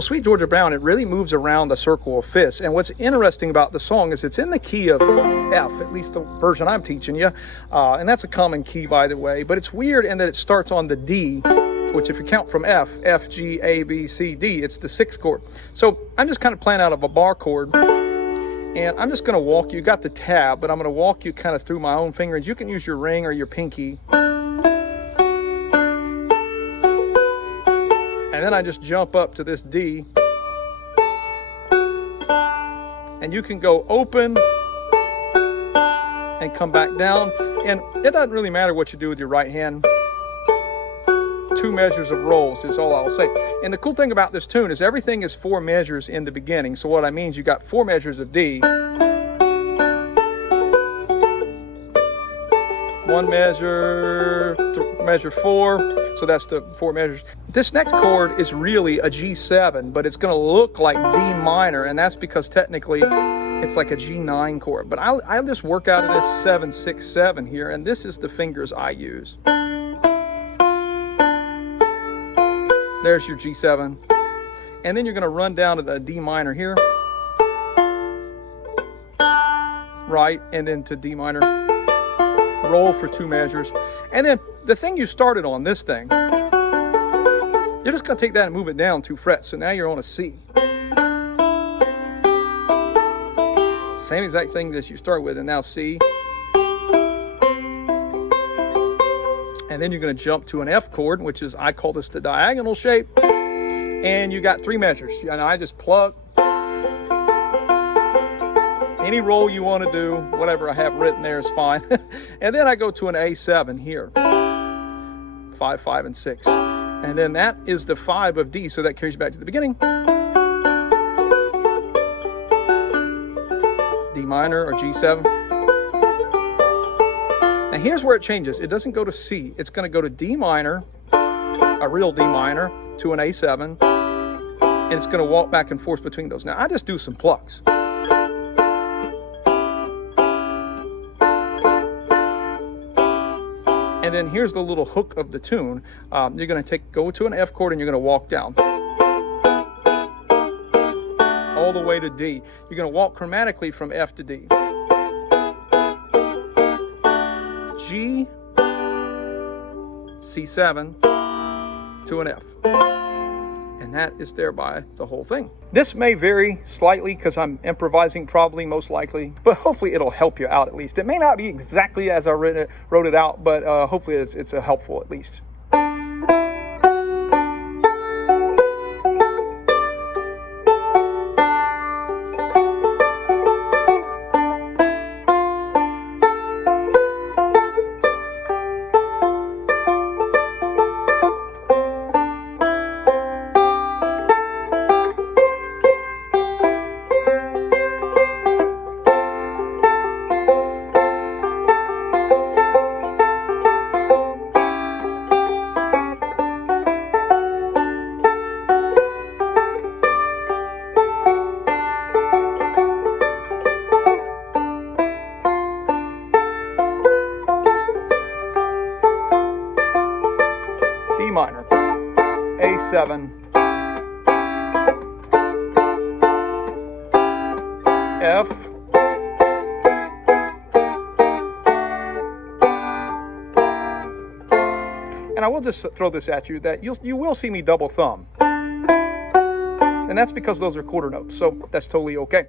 So Sweet Georgia Brown, it really moves around the circle of fifths. And what's interesting about the song is it's in the key of F, at least the version I'm teaching you. And that's a common key, by the way. But it's weird in that it starts on the D, which if you count from F, F, G, A, B, C, D, it's the 6th chord. So I'm just kind of playing out of a bar chord. And I'm just going to walk you, got the tab, but I'm going to walk you kind of through my own fingers. You can use your ring or your pinky. And then I just jump up to this D. And you can go open and come back down. And it doesn't really matter what you do with your right hand. 2 measures of rolls is all I'll say. And the cool thing about this tune is everything is 4 measures in the beginning. So what I mean is you got 4 measures of D. 1 measure, measure 4. So that's the 4 measures. This next chord is really a G7, but it's going to look like D minor, and that's because technically it's like a G9 chord. But I'll just work out of this 7, 6, 7 here, and this is the fingers I use. There's your G7. And then you're going to run down to the D minor here. Right, and then to D minor. Roll for 2 measures. And then the thing you started on, this thing, you're just going to take that and move it down 2 frets. So now you're on a C. Same exact thing that you start with, and now C. And then you're going to jump to an F chord, which is, I call this the diagonal shape. And you got 3 measures. And I just pluck. Any roll you want to do, whatever I have written there is fine. And then I go to an A7 here. 5, 5, and 6. And then that is the 5 of D, so that carries you back to the beginning. D minor or G7. Now here's where it changes. It doesn't go to C. It's going to go to D minor, a real D minor, to an A7. And it's going to walk back and forth between those. Now I just do some plucks. And then here's the little hook of the tune. You're going to go to an F chord and you're going to walk down. All the way to D. You're going to walk chromatically from F to D. G, C7 to an F. And that is thereby the whole thing. This may vary slightly because I'm improvising probably, most likely, but hopefully it'll help you out at least. It may not be exactly as I wrote it out, but hopefully it's helpful at least. D minor, A7, F, and I will just throw this at you that you will see me double thumb, and that's because those are quarter notes, so that's totally okay.